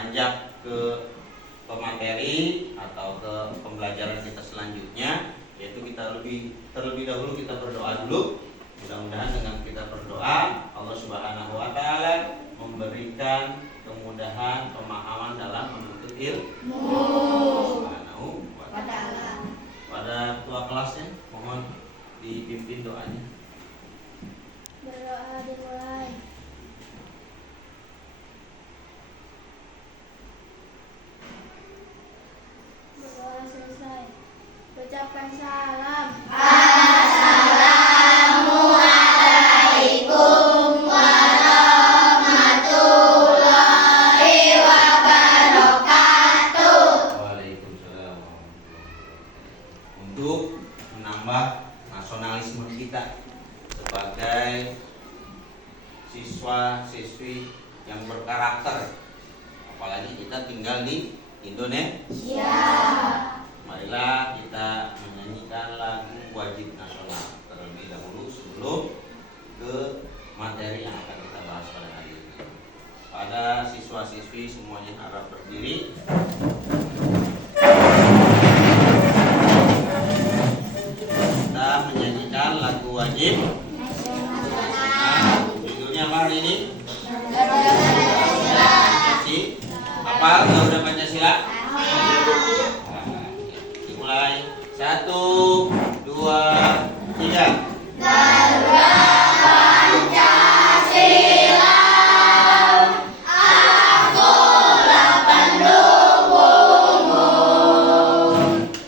beranjak ke pemateri atau ke pembelajaran kita selanjutnya, yaitu kita terlebih dahulu kita berdoa dulu. Mudah-mudahan dengan kita berdoa Allah Subhanahu wa taala memberikan kemudahan pemahaman dalam menuntut ilmu. Subhanahu wa taala. Pada ketua kelasnya mohon dipimpin doanya. Berdoa dimulai. Berdoa selesai. Ucapkan salam. Assalamualaikum warahmatullahi wabarakatuh. Waalaikumsalam warahmatullahi wabarakatuh. Untuk menambah nasionalisme kita sebagai siswa-siswi yang berkarakter, apalagi kita tinggal di Indonesia. Marilah kita menyanyikan lagu wajib nasional terlebih dahulu sebelum ke materi yang akan kita bahas pada hari ini. Pada siswa-siswi semuanya harap berdiri. Kita menyanyikan lagu wajib nasional. Judulnya apa hari ini? Hafal Garuda Pancasila? Dimulai 1, 2, 3. Garuda Pancasila, akulah pendukungmu.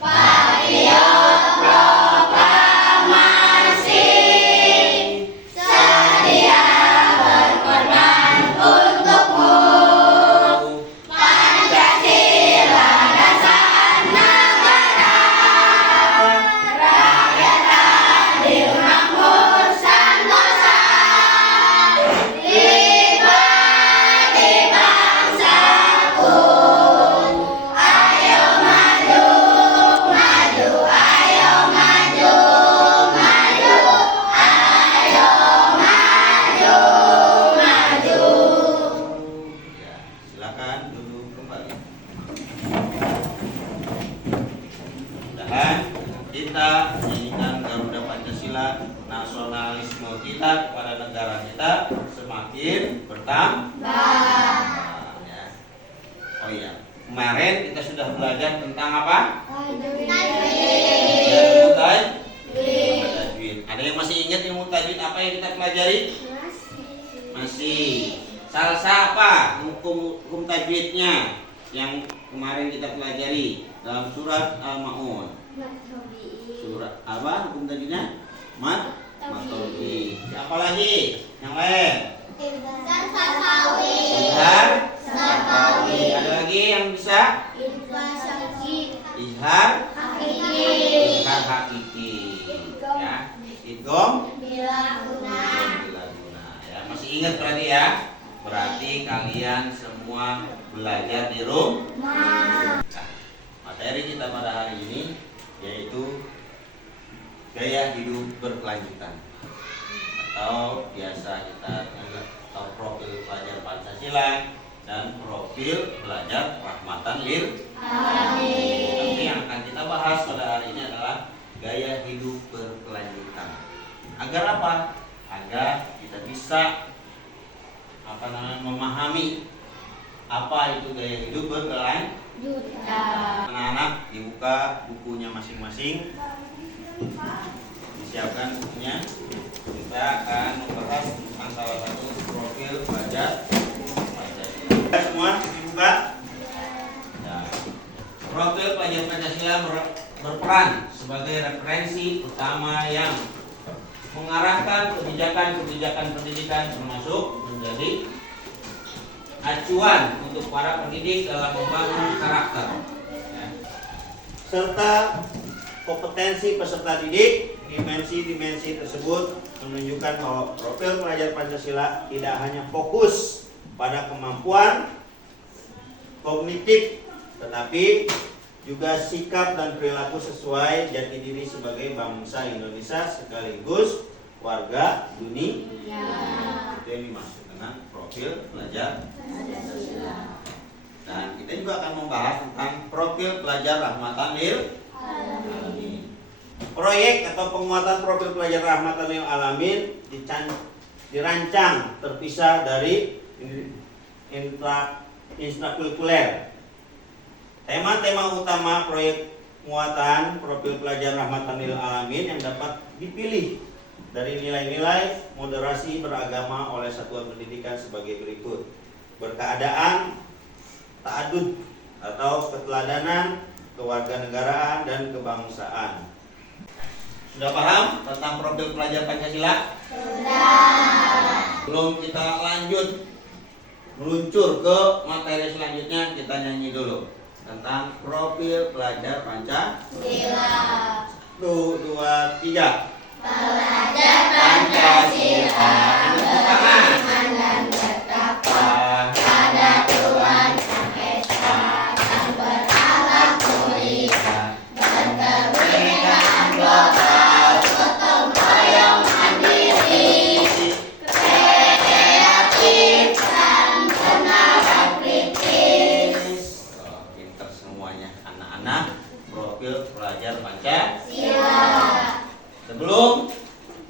Patriot proklamasi, sedia berkorban untukmu. Pancasila dasar negara, rakyat adil makmur sentosa, pribadi bangsaku. Ayo maju, maju, ayo maju, maju, ayo maju, maju. Ya, silakan duduk kembali. Mudah-mudahan kita menyanyikan Garuda Pancasila, nasionalisme kita kepada negara kita semakin bertambah. Ya. Oh iya, kemarin kita sudah belajar tentang apa? Ilmu tajwid. Ada yang masih ingat ilmu tajwid apa yang kita pelajari? Masih. Salsa apa hukum tajwidnya yang kemarin kita pelajari dalam surat Al-Maun? Surat apa hukum tajwidnya? Matobi. Apa lagi? Yang lain? Izhar Safawi. Ada lagi yang bisa? Izhar hakiki. Ya. Idgham bila guna. Ya, masih ingat berarti ya? Berarti kalian semua belajar di rumah. Nah, materi kita pada hari ini yaitu gaya hidup berkelanjutan atau biasa kita atau profil pelajar Pancasila dan profil pelajar rahmatan lil alamin. Tapi yang akan kita bahas pada hari ini adalah gaya hidup berkelanjutan. Agar apa? Agar kita bisa memahami apa itu gaya hidup berkelanjutan. Anak-anak dibuka bukunya masing-masing. Disiapkan bukunya. Kita akan membahas tentang salah satu profil pelajar Pancasila. Semua dibuka. Nah, profil pelajar Pancasila berperan sebagai referensi utama yang mengarahkan kebijakan-kebijakan pendidikan, termasuk menjadi acuan untuk para pendidik dalam membangun karakter, ya, serta kompetensi peserta didik. Dimensi-dimensi tersebut menunjukkan bahwa profil pelajar Pancasila tidak hanya fokus pada kemampuan kognitif, tetapi juga sikap dan perilaku sesuai jati diri sebagai bangsa Indonesia sekaligus warga dunia. Itu yang dimaksud dengan profil pelajar Pancasila. Dan kita juga akan membahas tentang profil pelajar rahmatan lil alamin. Proyek atau penguatan profil pelajar rahmatan lil alamin dirancang terpisah dari intrakurikuler. Tema-tema utama proyek penguatan profil pelajar rahmatan lil alamin yang dapat dipilih dari nilai-nilai moderasi beragama oleh satuan pendidikan sebagai berikut: berkeadaan, ta'adud atau keteladanan, kewarganegaraan dan kebangsaan. Sudah paham tentang profil pelajar Pancasila? Sudah. Belum kita lanjut meluncur ke materi selanjutnya, kita nyanyi dulu tentang profil pelajar Pancasila. 1, 2, 3. Pelajar Pancasila beriman dan bertakwa pada Tuhan Yang Esa dan berakhlak mulia, berkebinekaan global, gotong royong mandiri, kreatif dan bernalar kritis. Pinter semuanya anak-anak. Profil pelajar Pancasila. Sebelum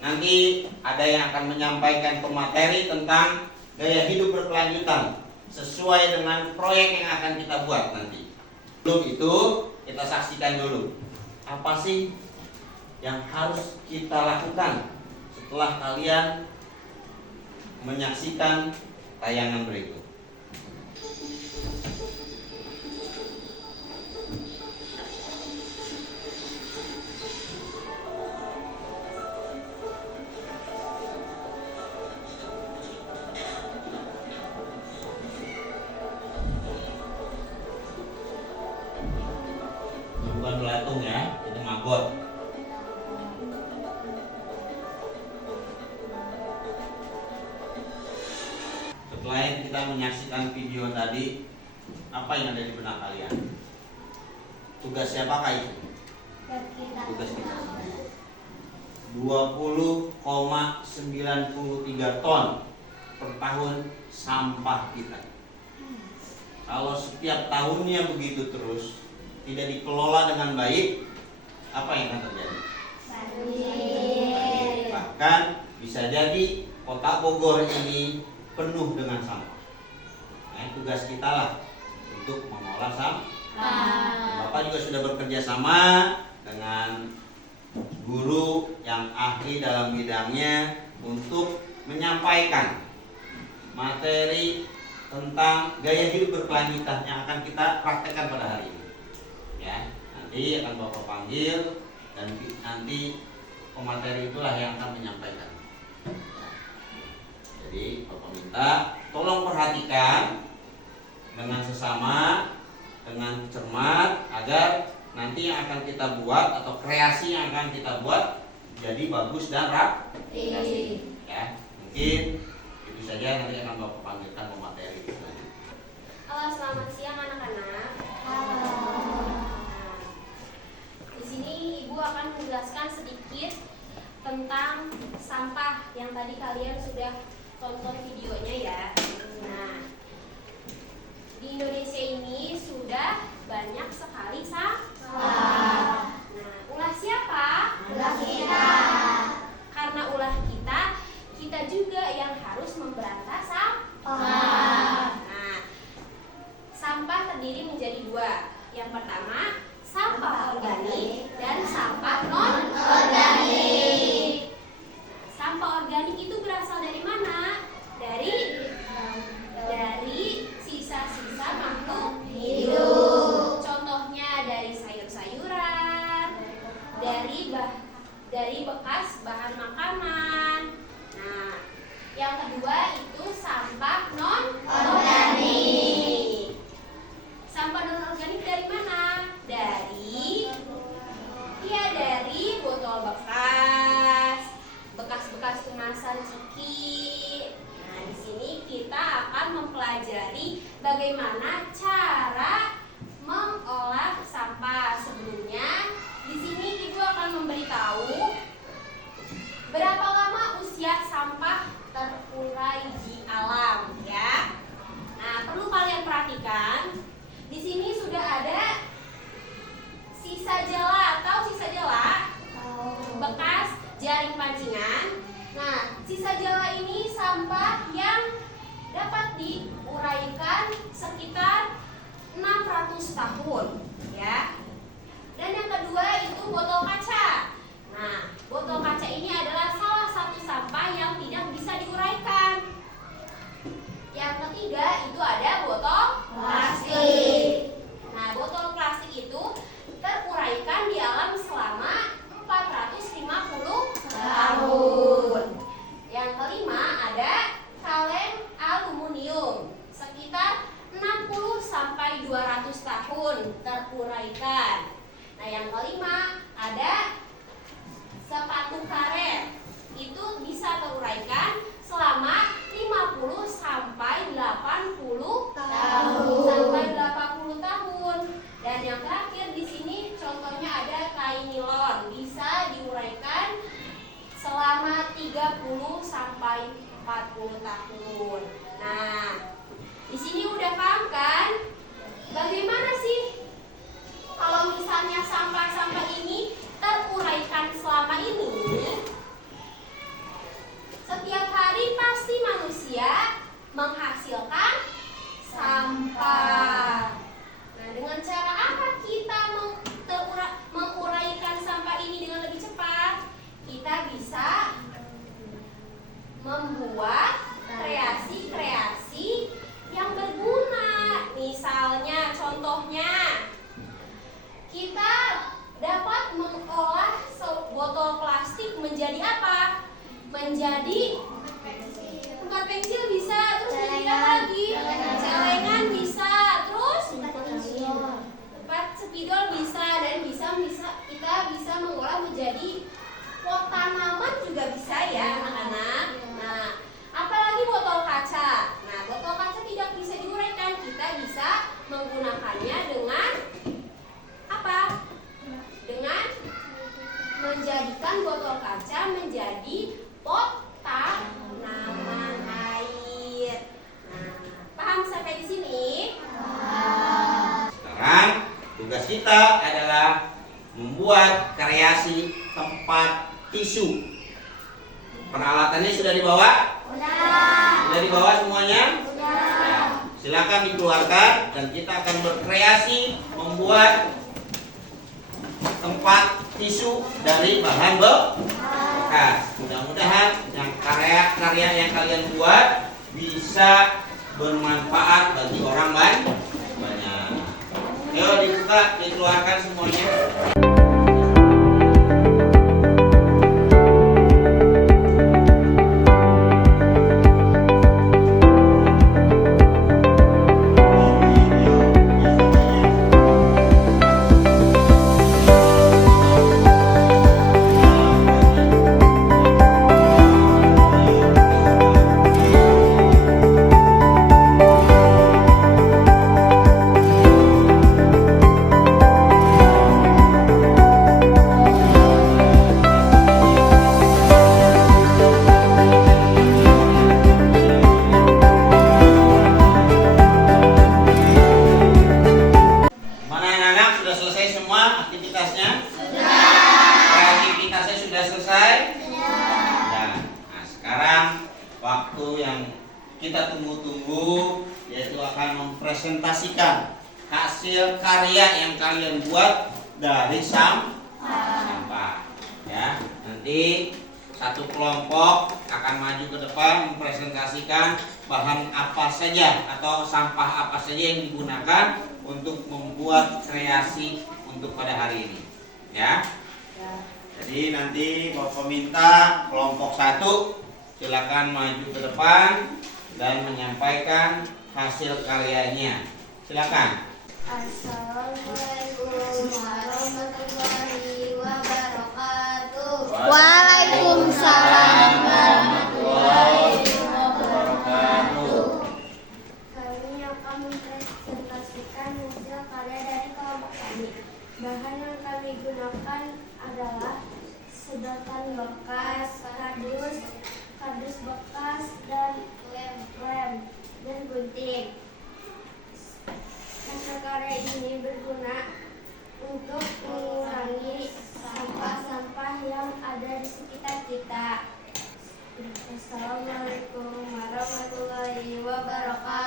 nanti ada yang akan menyampaikan pemateri tentang gaya hidup berkelanjutan sesuai dengan proyek yang akan kita buat nanti. Sebelum itu kita saksikan dulu apa sih yang harus kita lakukan setelah kalian menyaksikan tayangan berikut. Bukan belatung ya, itu maggot. Setelah kita menyaksikan video tadi, apa yang ada di benak kalian? Tugas siapakah itu? Tugas kita. 20,93 ton per tahun sampah kita. Kalau setiap tahunnya begitu terus, tidak dikelola dengan baik, apa yang akan terjadi? Bahkan bisa jadi kota Bogor ini penuh dengan sampah. Nah, tugas kita lah untuk mengolah sampah. Bapak juga sudah bekerja sama dengan guru yang ahli dalam bidangnya untuk menyampaikan materi tentang gaya hidup berkelanjutan yang akan kita praktekkan pada hari ini. Ya, nanti akan Bapak panggil dan nanti pemateri itulah yang akan menyampaikan. Jadi Bapak minta tolong perhatikan dengan sesama, dengan cermat agar nanti yang akan kita buat atau kreasi yang akan kita buat jadi bagus dan rapi. Ya, mungkin itu saja, nanti akan Bapak panggilkan pemateri selanjutnya. Halo, selamat siang anak-anak. Di sini Ibu akan menjelaskan sedikit tentang sampah yang tadi kalian sudah tonton videonya ya. Nah, di Indonesia ini sudah banyak sekali sampah. Nah, ulah siapa? Ulah kita. Karena ulah kita, kita juga yang harus memberantas Wah. Nah, sampah terdiri menjadi dua. Yang pertama, sampah organik dan sampah non-organik. Nah, sampah organik itu berasal dari mana? Dari sisa-sisa makhluk hidup. Contohnya dari sayur-sayuran, dari bekas bahan makanan. Nah, yang kedua itu sampah non-organik. Sampah non-organik dari mana? Dari botol bekas kemasan ciki. Nah, di sini kita akan mempelajari bagaimana cara mengolah sampah. Sebelumnya, di sini Ibu akan memberitahu berapa lama usia sampah terurai di alam, ya. Nah, perlu kalian perhatikan diuraikan sekitar 600 tahun, ya. Dan yang kedua itu botol kaca. Nah, botol kaca ini adalah salah satu sampah yang tidak bisa diuraikan. Yang ketiga itu ada botol plastik. Nah, botol plastik itu teruraikan di alam selama 450 tahun. Yang kelima ada kaleng aluminium, sekitar 60 sampai 200 tahun teruraikan. Nah, yang kelima ada sepatu karet. Itu bisa teruraikan selama 50 sampai 80 tahun. Dan yang terakhir di sini contohnya ada kain nilon, bisa diuraikan selama 30 sampai 40 tahun. Nah, di sini udah paham kan? Bagaimana sih kalau misalnya sampah-sampah ini teruraikan selama ini? Setiap hari pasti manusia menghasilkan sampah. Nah, dengan cara apa kita menguraikan sampah ini dengan lebih cepat? Kita bisa membuat kreasi-kreasi yang berguna. Misalnya, contohnya, kita dapat mengolah botol plastik menjadi apa? Menjadi tempat pensil bisa, terus menjadi apa lagi? Celengan bisa, terus tempat spidol bisa, dan kita bisa mengolah menjadi pot tanaman juga bisa ya anak-anak. Nah, apalagi botol kaca. Nah, botol kaca tidak bisa diuraikan. Kita bisa menggunakannya dengan apa? Dengan menjadikan botol kaca menjadi pot tanaman air. Nah, paham sampai di sini? Sekarang tugas kita adalah membuat kreasi tempat tisu. Peralatannya sudah dibawa? Sudah dibawa semuanya? Ya, silakan dikeluarkan dan kita akan berkreasi membuat tempat tisu dari bahan bekas. Mudah-mudahan yang karya yang kalian buat bisa bermanfaat bagi orang banyak. Ayo dibuka, dikeluarkan semuanya. Kita tunggu-tunggu, yaitu akan mempresentasikan hasil karya yang kalian buat dari sampah. Ya, nanti satu kelompok akan maju ke depan mempresentasikan bahan apa saja atau sampah apa saja yang digunakan untuk membuat kreasi untuk pada hari ini. Ya. Jadi nanti Bapak minta kelompok 1 silakan maju ke depan dan menyampaikan hasil karyanya. Silakan. Assalamualaikum warahmatullahi wabarakatuh. Waalaikumsalam warahmatullahi wabarakatuh. Kami akan mempresentasikan hasil karya dari kelompok kami. Bahan yang kami gunakan adalah sedotan bekas, kardus bekas, dan lem dan gunting. Hasil karya ini berguna untuk mengurangi sampah-sampah yang ada di sekitar kita. Assalamualaikum warahmatullahi wabarakatuh.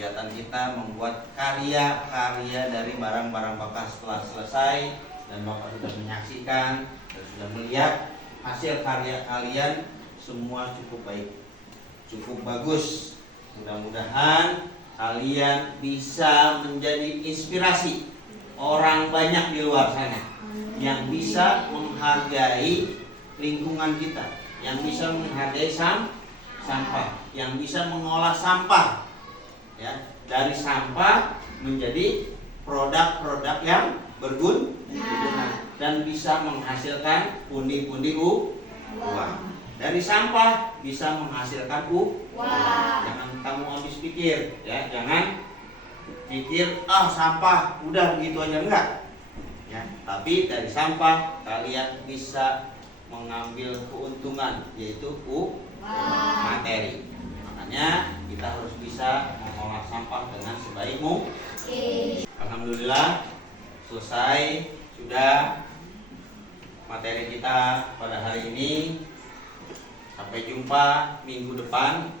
kegiatan kita membuat karya-karya dari barang-barang bekas telah selesai dan Bapak sudah menyaksikan dan sudah melihat hasil karya kalian semua cukup baik, cukup bagus. Mudah-mudahan kalian bisa menjadi inspirasi orang banyak di luar sana yang bisa menghargai lingkungan kita, yang bisa menghargai sampah, yang bisa mengolah sampah, ya, dari sampah menjadi produk-produk yang berguna dan bisa menghasilkan pundi-pundi uang. Dari sampah bisa menghasilkan uang. Jangan kamu habis pikir, ya, jangan pikir sampah udah begitu aja, enggak. Ya, tapi dari sampah kalian bisa mengambil keuntungan, yaitu materi. Makanya kita harus bisa mengolah sampah dengan sebaik mungkin. Alhamdulillah selesai sudah materi kita pada hari ini. Sampai jumpa minggu depan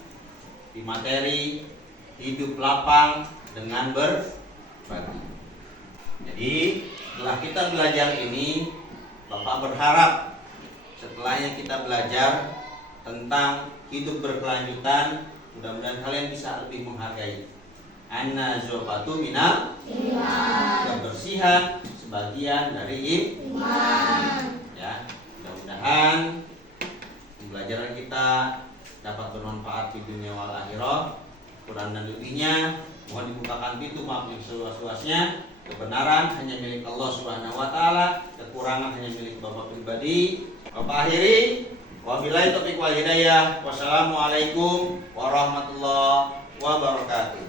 di materi hidup lapang dengan berbagi. Jadi setelah kita belajar ini, Bapak berharap setelahnya kita belajar tentang hidup berkelanjutan, mudah-mudahan kalian bisa lebih menghargai. An-nazafatu minal iman. Kebersihan sebagian dari iman. Ya, mudah-mudahan pembelajaran kita dapat bermanfaat di dunia wal akhirah. Kurang dan lebihnya mohon dibukakan pintu maaf yang seluas-luasnya. Kebenaran hanya milik Allah Subhanahu wa taala, kekurangan hanya milik Bapak pribadi. Bapak akhiri, wabillahi taufiq wal hidayah. Wassalamualaikum warahmatullahi wabarakatuh.